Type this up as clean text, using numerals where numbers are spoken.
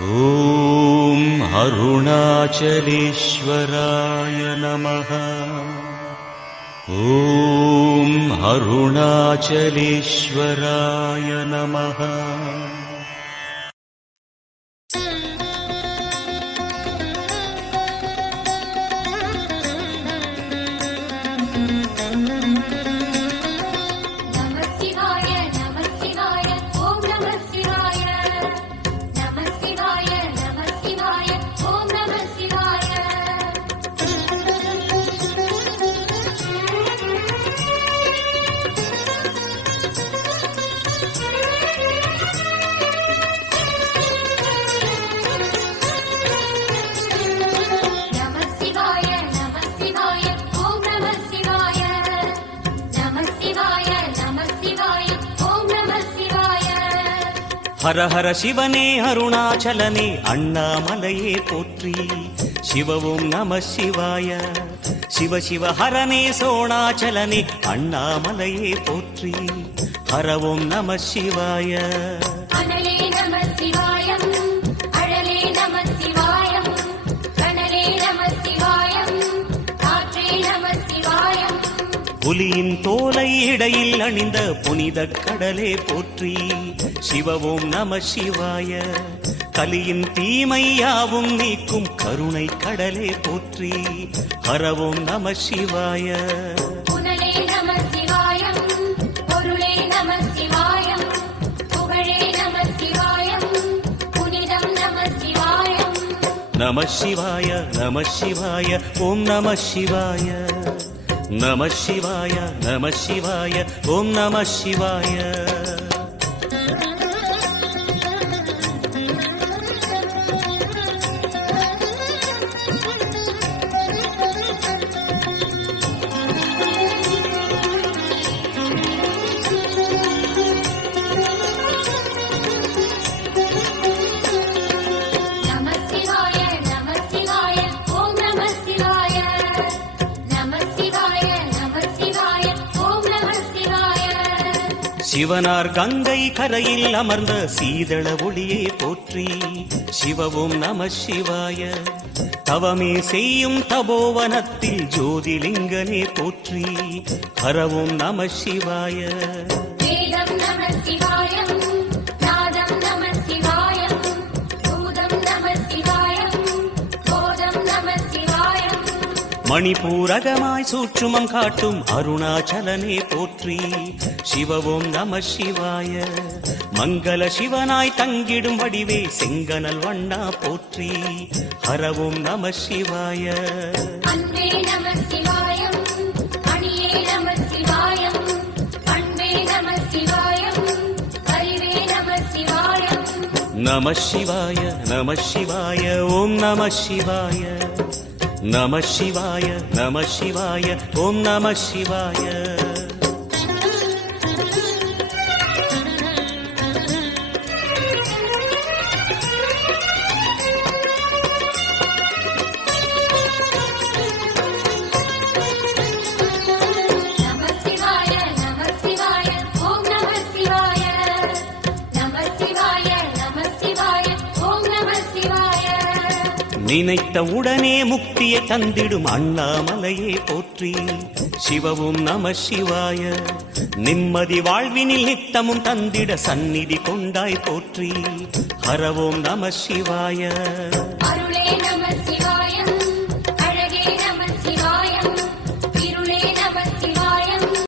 ॐ अरुणाचलेश्वराय नमः। ॐ अरुणाचलेश्वराय नमः। ஹர ஹர சிவனே அருணாச்சலனே அண்ணாமலையே போற்றி. சிவவும் நம சிவாய. சிவ சிவ ஹரனே சோணாச்சலனே அண்ணாமலையே போற்றி. ஹரவும் நம சிவாய. அனலே நம சிவாயம், அழலே நம சிவாயம், கனலே நம சிவாயம், காற்றே நம சிவாயம். புலியின் தோலை இடையில் அணிந்த புனித கடலே போற்றி. சிவவும் நம சிவாய. கலியின் தீமையாவும் நீக்கும் கருணை கடலே போற்றி. ஹரவும் நம சிவாய. புனலே நம சிவாயம், பொருளே நம சிவாயம், புகழே நம சிவாயம், புனிதம் நம சிவாயம். நம சிவாய நம சிவாய ஓம் நம சிவாய. நம சிவாய நம சிவாய ஓம் நம சிவாய. சிவனார் கங்கை கரையில் அமர்ந்த சீதள ஒளியே போற்றி. சிவவும் நம சிவாய. தவமே செய்யும் தபோவனத்தில் ஜோதிலிங்கனே போற்றி. ஹரவும் நம சிவாய. வேதம் நம சிவாயம், நாதம் நம சிவாயம், பூதம் நம சிவாயம், போதம் நம சிவாயம். மணிபூரகமாய் சூற்றுமம் காட்டும் அருணாச்சலனே போற்றி. சிவவும் நம சிவாய. மங்கள சிவனாய் தங்கிடும் வடிவே செங்கனல் வண்ணா போற்றி. ஹரவும் நம சிவாய. அன்பே நம சிவாயம், அணியே நம சிவாயம், அன்பே நம சிவாயம், அறிவே நம சிவாயம். நம சிவாய நம சிவாய ஓம் நம சிவாய. நம சிவாய நம சிவாய ஓம் நம சிவாய. நினைத்த உடனே முக்தியை தந்திடும் அண்ணாமலையே போற்றி. சிவவும் நம சிவாய. நிம்மதி வாழ்வினில் நித்தமும் தந்திட சந்நிதி கொண்டாய் போற்றி. ஹரவோம் நம சிவாய. அருளே நம சிவாய.